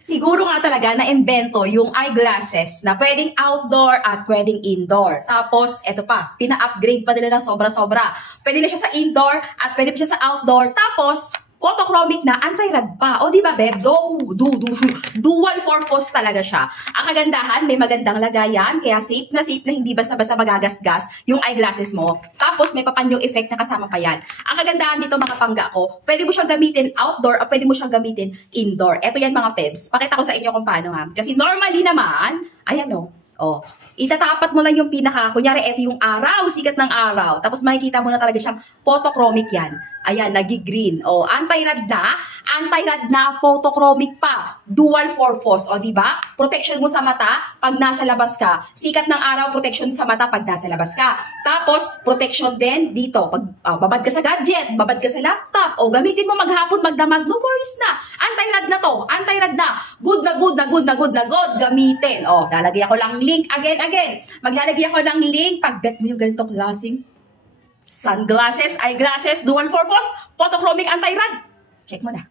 Siguro nga talaga na-invento yung eyeglasses na pwedeng outdoor at pwedeng indoor. Tapos, eto pa, pina-upgrade pa nila ng sobra-sobra. Pwede na siya sa indoor at pwede pa siya sa outdoor. Tapos, photochromic na, anti-rag pa. O, di ba, Beb? Dual purpose talaga siya. Ang kagandahan, may magandang lagayan, kaya safe na hindi basta-basta magagasgas yung eyeglasses mo. Tapos, may papanyo effect na kasama pa yan. Ang kagandahan dito, mga pangga ko, pwede mo siyang gamitin outdoor o pwede mo siyang gamitin indoor. Ito yan, mga pebs. Pakita ko sa inyo kung paano, ha. Kasi normally naman, ayan o. Oh, itatapat mo lang yung kunyari, ito yung araw, sikat ng araw. Tapos makikita mo na talaga siyang photochromic yan. Ayan, nagi-green. Oh, anti-rad na, photochromic pa. Dual purpose, o di ba? Protection mo sa mata pag nasa labas ka. Sikat ng araw, protection sa mata pag nasa labas ka. Tapos, protection din dito. Pag babad ka sa gadget, babad ka sa laptop, o gamitin mo maghapon, magdamag, no worries na. Anti-rad na to, anti-rad na. Good na good. Gamitin. Oh, lalagay ako lang link again. Maglalagay ako ng link pag bet mo yung ganitong klaseng sunglasses, eyeglasses, dual purpose, photochromic, anti-rad. Check mo na.